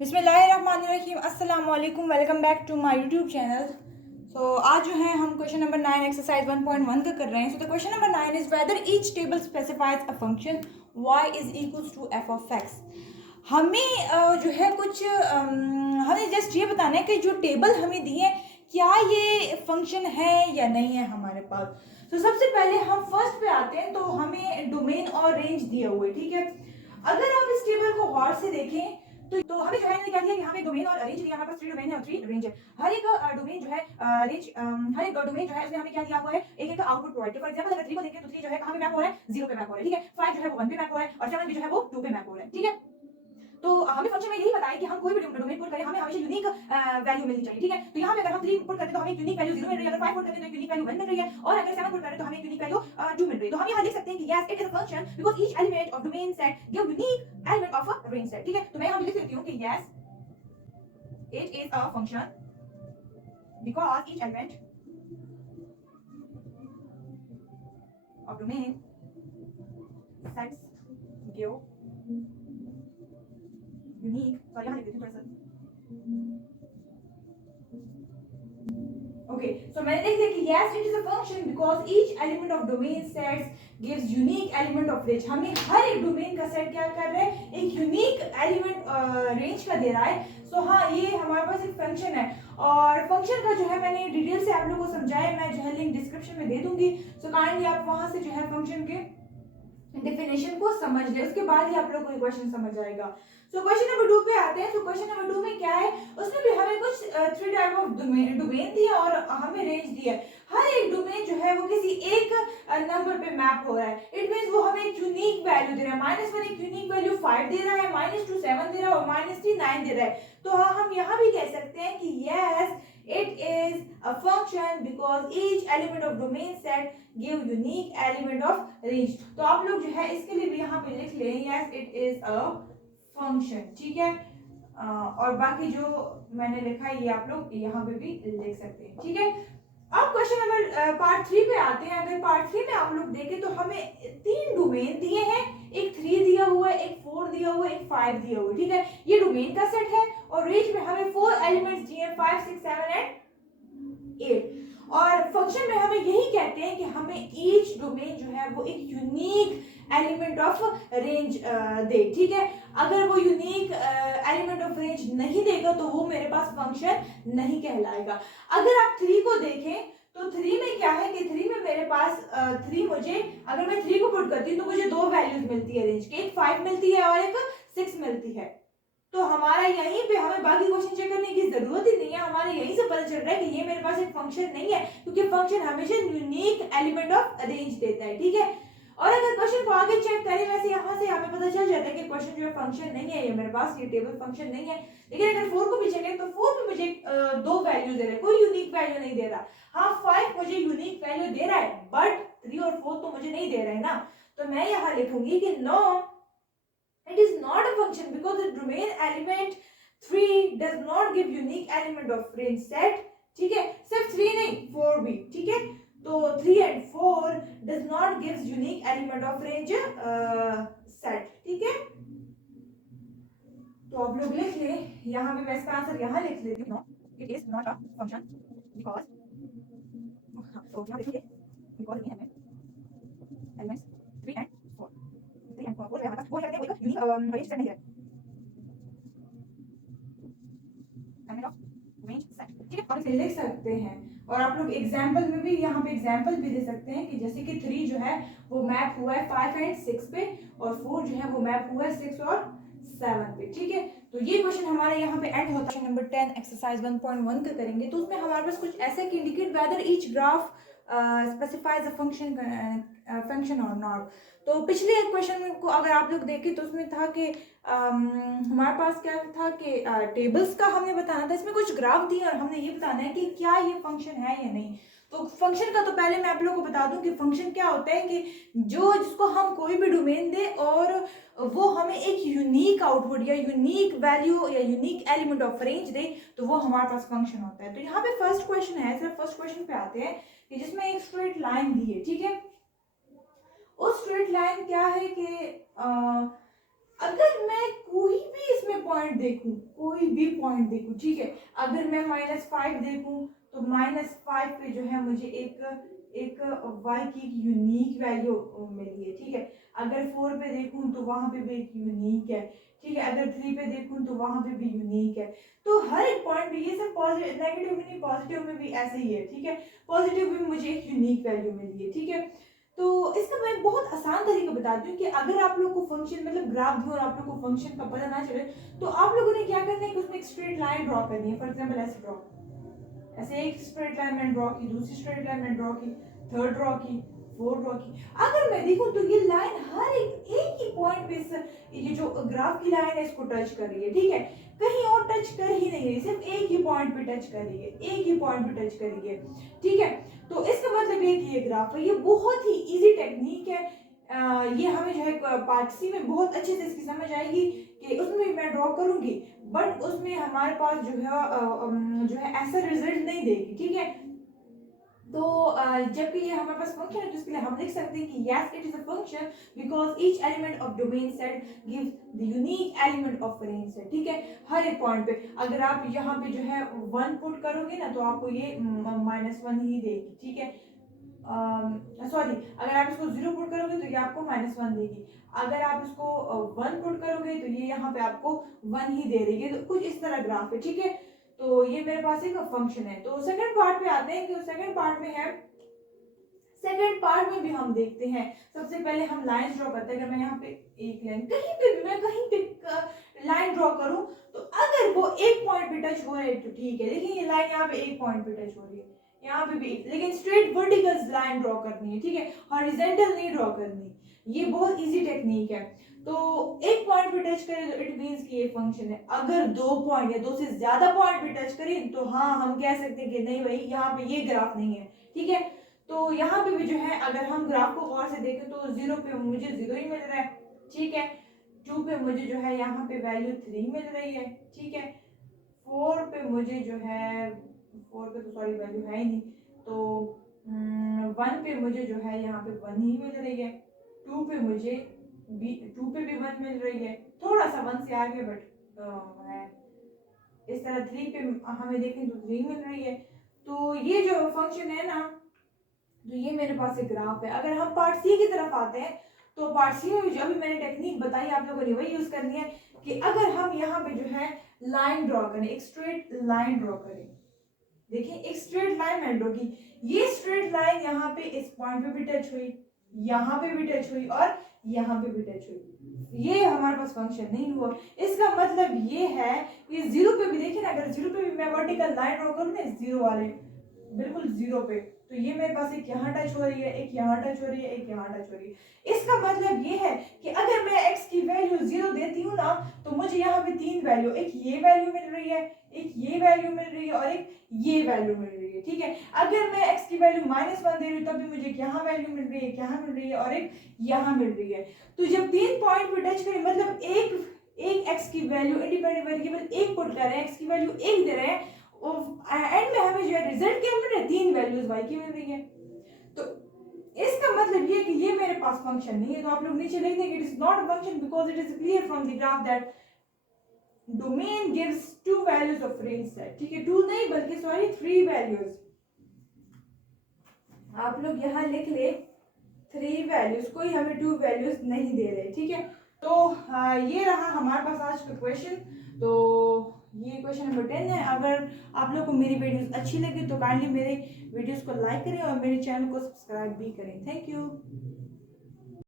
बिस्मिल्लाहिर्रहमानिर्रहीम, अस्सलाम वालेकुम, welcome back to my YouTube channel. आज जो है हम क्वेश्चन नंबर 9 एक्सरसाइज 1.1 का कर रहे हैं। The question number 9 is whether each table specifies a function y is equals to f of x। हमें जो है कुछ हमें जस्ट ये बताना है कि जो टेबल हमें दी है क्या ये फंक्शन है या नहीं है हमारे पास। तो सबसे पहले हम फर्स्ट पे आते हैं। तो हमें डोमेन और रेंज दिया हुआ है, ठीक है। अगर आप इस टेबल को गौर से देखें तो हमें जो है क्या दिया कि हमें डोमेन और रेंज दिया। हमारे पास 3 डोमेन है और 3 रेंज है। हर एक डोमेन जो है रेंज हर एक डोमेन जो है उसमें हमें क्या दिया हुआ है, एक एक का आउटपुट प्रोवाइड। फॉर एग्जांपल अगर 3 को देखें तो 3 जो है कहां पे मैप हो रहा है, 0 पे मैप हो रहा है, ठीक है। 5 जो है वो 1 पे मैप हो रहा है और 7 भी जो है वो 2 पे मैप हो रहा है, ठीक है। तो हमें फंक्शन में यही बताया कि हम कोई भी डोमेन पुट करें हमें हमेशा यूनिक वैल्यू मिलनी चाहिए, ठीक है। तो यहाँ पे अगर हम 3 पुट करते हैं तो हमें यूनिक वैल्यू 0 मिल रही है, अगर 5 पुट करते हैं तो यूनिक वैल्यू 1 मिल रही है, और अगर 7 पुट करें तो हमें यूनिक वैल्यू 2 मिल रही है। तो हम यहाँ लिख सकते हैं कि yes it is a function because each element of domain set give unique element of a range set, ठीक है। तो मैं यहाँ लिख सकती हूँ कि yes it is a function because each element of domain sets give unique sorry यहाँ लिख देती हूँ थोड़ा सा। Okay, so मैंने लिख दिया कि yes it is a function because each element of domain sets gives unique element of range। हमें हर एक डोमेन का सेट क्या कर रहा है, एक यूनिक एलिमेंट रेंज का दे रहा है। सो हाँ, ये हमारे पास एक फंक्शन है और फंक्शन का जो है मैंने डिटेल से आप लोगों को समझाया, मैं जो है लिंक डिस्क्रिप्शन में दे दूंगी। सो काइंडली आप वहां से जो है फंक्शन के डेफिनेशन को समझ ले, उसके बाद ही आप लोगों को क्वेश्चन समझ आएगा। सो क्वेश्चन नंबर 2 पे आते हैं। तो क्वेश्चन नंबर 2 में क्या है, उसमें भी हमें कुछ 3 टाइप ऑफ डोमेन दिया और हमें रेंज दिया है। हर एक डोमेन जो है वो किसी एक नंबर पे मैप हो रहा है। इट मींस वो हमें एक यूनिक वैल्यू दे रहा है। -1 एक यूनिक वैल्यू 5 दे रहा है, -2 7 दे रहा है और -3 9 दे रहा है। तो हाँ, हम यहाँ भी कह सकते हैं कि yes it is a function because each element of domain set give unique element of range। तो आप लोग जो है इसके लिए भी यहाँ पे लिख लें yes it is a function, ठीक है। और बाकी जो मैंने लिखा है ये आप लोग यहाँ पे भी लिख सकते हैं, ठीक है। अब क्वेश्चन नंबर पार्ट 3 पे आते हैं। अगर पार्ट 3 में आप लोग देखें तो हमें 3 डोमेन दिए हैं, एक 3 दिया हुआ है, एक 4 दिया हुआ है, एक 5 दिया हुआ है, ठीक है। ये डोमेन का सेट है और रेंज में हमें 4 एलिमेंट्स दिए हैं, 5 6 7 एंड 8। और फंक्शन में हमें यही कहते हैं कि हमें ईच डोमेन जो है वो एक यूनिक एलिमेंट ऑफ रेंज दे, ठीक है। अगर वो यूनिक एलिमेंट ऑफ रेंज नहीं देगा तो वो मेरे पास फंक्शन नहीं कहलाएगा। अगर आप 3 को देखें तो 3 में क्या है कि 3 में मेरे पास 3 मुझे, अगर मैं 3 को पुट करती हूँ तो मुझे 2 वैल्यूज मिलती है रेंज की, एक 5 मिलती है और एक 6 मिलती है। तो हमारा यहीं पे हमें बाकी क्वेश्चन चेक करने की जरूरत ही नहीं है, हमारे यहीं से पता चल रहा है कि ये मेरे पास एक फंक्शन नहीं है, क्योंकि फंक्शन हमेशा यूनिक एलिमेंट ऑफ रेंज देता है, ठीक है। और अगर क्वेश्चन को आगे चेक करें, वैसे यहाँ से हमें पता चल जाता है कि क्वेश्चन जो है फंक्शन नहीं है, ये मेरे पास ये टेबल फंक्शन नहीं है। लेकिन अगर 4 को भी चेक करें तो 4 में मुझे 2 वैल्यू दे रहा है, कोई यूनिक वैल्यू नहीं दे रहा। हाँ, 5 मुझे यूनिक वैल्यू दे रहा है बट 3 और 4 तो मुझे नहीं दे रहा है ना। तो मैं यहाँ लिखूंगी कि no it is not a function because the domain element 3 does not give unique element of range set, ठीक है। सिर्फ 3 नहीं 4 भी, ठीक है। तो 3 and 4 does not gives unique element of range set, ठीक है। तो आप लोग लिख ले, यहाँ पे मैं इसका आंसर यहाँ लिख लेती हूँ, it is not a function because तो यहाँ लिखिए because ये है elements 3 and 4 4 यहाँ तक वो कहते हैं एक यूनिक रेंज सेट नहीं है, एलिमेंट ऑफ रेंज सेट, ठीक है। आप इसे लिख सकते हैं और आप लोग एग्जांपल में भी यहाँ पे एग्जांपल भी दे सकते हैं कि जैसे कि 3 जो है वो मैप हुआ है 5 एंड 6 पे और 4 जो है वो मैप हुआ है 6 और 7 पे, ठीक है। तो ये क्वेश्चन हमारे यहाँ पे एंड होता है। नंबर 10 एक्सरसाइज 1.1 का करेंगे तो उसमें हमारे पास कुछ ऐसे कि indicate whether each graph specifies a function और नॉट। तो पिछले क्वेश्चन को अगर आप लोग देखें तो उसमें था कि हमारे पास क्या था कि टेबल्स का हमने बताना था, इसमें कुछ ग्राफ दिए और हमने ये बताना है कि क्या ये फंक्शन है या नहीं। तो फंक्शन का तो पहले मैं आप लोगों को बता दूं कि फंक्शन क्या होता है कि जिसको हम कोई भी डोमेन दे और वो हमें एक यूनिक आउटपुट या यूनिक वैल्यू या यूनिक एलिमेंट ऑफ रेंज दे तो वो हमारे पास फंक्शन होता है। तो यहाँ पे फर्स्ट क्वेश्चन है, सिर्फ फर्स्ट क्वेश्चन पे आते हैं कि जिसमें एक स्ट्रेट लाइन दी है, ठीक है। उस स्ट्रेट लाइन क्या है कि अगर मैं कोई भी इसमें पॉइंट देखूं, कोई भी पॉइंट देखूं, ठीक है, अगर मैं -5 देखूं तो -5 पे जो है मुझे एक y की यूनिक वैल्यू मिली है, ठीक है। अगर 4 पे देखूं तो वहां पे भी एक यूनिक है, ठीक है। अगर 3 पे देखूं तो वहां पे भी यूनिक है। तो हर एक पॉइंट पे, ये सब पॉजिटिव नेगेटिव में नहीं, पॉजिटिव में भी ऐसे ही है, ठीक है। पॉजिटिव में मुझे एक यूनिक वैल्यू मिली है, ठीक है। तो इसका मैं बहुत आसान तरीका बताती हूँ कि अगर आप लोग को फंक्शन मतलब ग्राफ दूं और आप लोग को फंक्शन का पता ना चले तो आप लोगों ने क्या करना है कि उसमें एक स्ट्रेट लाइन ड्रॉ करनी है। फॉर एग्जांपल ऐसे ड्रॉ, ऐसे एक स्ट्रेट लाइन मैंने ड्रॉ की, दूसरी स्ट्रेट लाइन मैंने ड्रॉ की, थर्ड ड्रॉ की, फोर्थ ड्रॉ की। अगर मैं देखूं तो ये लाइन हर एक ही पॉइंट पे ये जो ग्राफ की लाइन है इसको टच कर रही है, ठीक है। कहीं और टच कर ही नहीं रही, सिर्फ एक ही पॉइंट पे टच कर रही है, एक ही पॉइंट पे टच कर रही है, ठीक है। तो इसका मतलब ये कि ये ग्राफ है, ये बहुत ही इजी टेक्निक है। ये हमें जो है पार्ट सी में बहुत अच्छे से इसकी समझ आएगी कि उसमें मैं ड्रॉ करूंगी, बट उसमें हमारे पास जो है ऐसा रिजल्ट नहीं देगी, ठीक है। तो जबकि ये हमारे पास फंक्शन है तो इसके लिए हम लिख सकते हैं कि yes it is a function because each element of domain set gives the unique element of range set, ठीक है। हर एक पॉइंट पे अगर आप यहाँ पे जो है 1 पुट करोगे ना तो आपको ये -1 ही देगी, ठीक है। सॉरी, अगर आप इसको 0 पुट करोगे तो ये आपको -1 देगी। अगर आप इसको 1 पुट करोगे तो ये यहाँ पे आपको 1 ही दे रही है। तो कुछ इस तरह ग्राफ है, ठीक है। तो ये मेरे पास एक फंक्शन है। तो सेकंड पार्ट पे आते हैं कि सेकंड पार्ट में है, सेकंड पार्ट में भी हम देखते हैं। सबसे पहले हम लाइन ड्रॉ करते हैं। अगर मैं यहाँ पे एक लाइन कहीं पे भी मैं कहीं पे लाइन ड्रॉ करूं तो अगर वो एक पॉइंट पे टच हो रहा है तो ठीक है। देखिए ये लाइन यहाँ पे एक पॉइंट पे टच हो रही है, यहाँ पे भी, लेकिन स्ट्रेट वर्टिकल लाइन ड्रॉ करनी है, ठीक है, हॉरिजॉन्टल नहीं ड्रॉ करनी। ये बहुत इजी टेक्निक है। तो एक पॉइंट पे टच करें तो इट मींस कि ये फंक्शन है। अगर 2 पॉइंट या 2 से ज्यादा पॉइंट पे टच करें तो हाँ हम कह सकते हैं कि नहीं भाई यहाँ पे ये ग्राफ नहीं है, ठीक है। तो यहाँ पे भी जो है अगर हम ग्राफ को गौर से देखें तो 0 पे मुझे 0 ही मिल रहा है, ठीक है। 2 पे मुझे जो है यहाँ पे वैल्यू 3 मिल रही है, ठीक है। 4 पे मुझे जो है 4 पे तो सॉरी वैल्यू है ही नहीं, तो 1 पे मुझे जो है यहाँ पे 1 ही मिल रही है। 2 पे मुझे 2 पे भी 1 मिल रही है, थोड़ा सा 1 से आगे बट है। इस तरह 3 पे हमें देखें तो 3 मिल रही है। तो ये जो फंक्शन है ना, तो ये मेरे पास एक ग्राफ है। अगर हम पार्ट सी की तरफ आते हैं तो पार्ट सी में जो अभी मैंने टेक्निक बताई आप लोगों ने वही यूज करनी है कि अगर हम यहाँ पे जो है लाइन ड्रॉ करें, एक स्ट्रेट लाइन ड्रॉ करें। देखिए एक स्ट्रेट लाइन मैंने ड्रॉ की, ये स्ट्रेट लाइन यहाँ पे इस पॉइंट पे भी टच हुई, यहाँ पे भी टच हुई और यहाँ पे भी टच हुई। ये हमारे पास फंक्शन नहीं हुआ। इसका मतलब ये है कि 0 पे भी देखिए ना, अगर 0 पे भी मैं वर्टिकल लाइन ड्रॉ करूँ ना 0 वाले, बिल्कुल 0 पे, तो ये मेरे पास एक यहाँ टच हो रही है, एक यहाँ टच हो रही है, एक यहाँ टच हो रही है। इसका मतलब ये है कि अगर मैं x की वैल्यू 0 देती हूँ ना तो मुझे यहाँ पे 3 वैल्यू, एक ये वैल्यू मिल रही है, एक ये वैल्यू मिल रही है और एक ये वैल्यू मिल रही है, ठीक है। अगर मैं x की वैल्यू -1 दे रही हूँ तब भी मुझे यहाँ वैल्यू मिल रही है, यहाँ मिल रही है और एक यहाँ मिल रही है। तो जब 3 पॉइंट पे टच करें मतलब एक x की वैल्यू इंडिपेंडेंट वेरिएबल एक पुट कर रहे हैं, x की वैल्यू 1 दे रहे हैं, एंड में हमें जो है रिजल्ट क्या मिल रहा है, 3 वैल्यूज y की मिल रही है। तो इसका मतलब ये कि ये मेरे पास फंक्शन नहीं है। तो आप लोग नीचे लिख देंगे it is not a function because it is clear from the graph that domain gives 2 values of range set, ठीक है। 2 नहीं बल्कि सॉरी 3 वैल्यूज। आप लोग यहाँ लिख ले 3 वैल्यूज, कोई हमें 2 वैल्यूज नहीं दे रहे, ठीक है। तो ये रहा हमारे पास आज का क्वेश्चन। तो ये क्वेश्चन नंबर 10 है। अगर आप लोग को मेरी वीडियोस अच्छी लगी तो काइंडली मेरे वीडियोस को लाइक करें और मेरे चैनल को सब्सक्राइब भी करें। Thank you.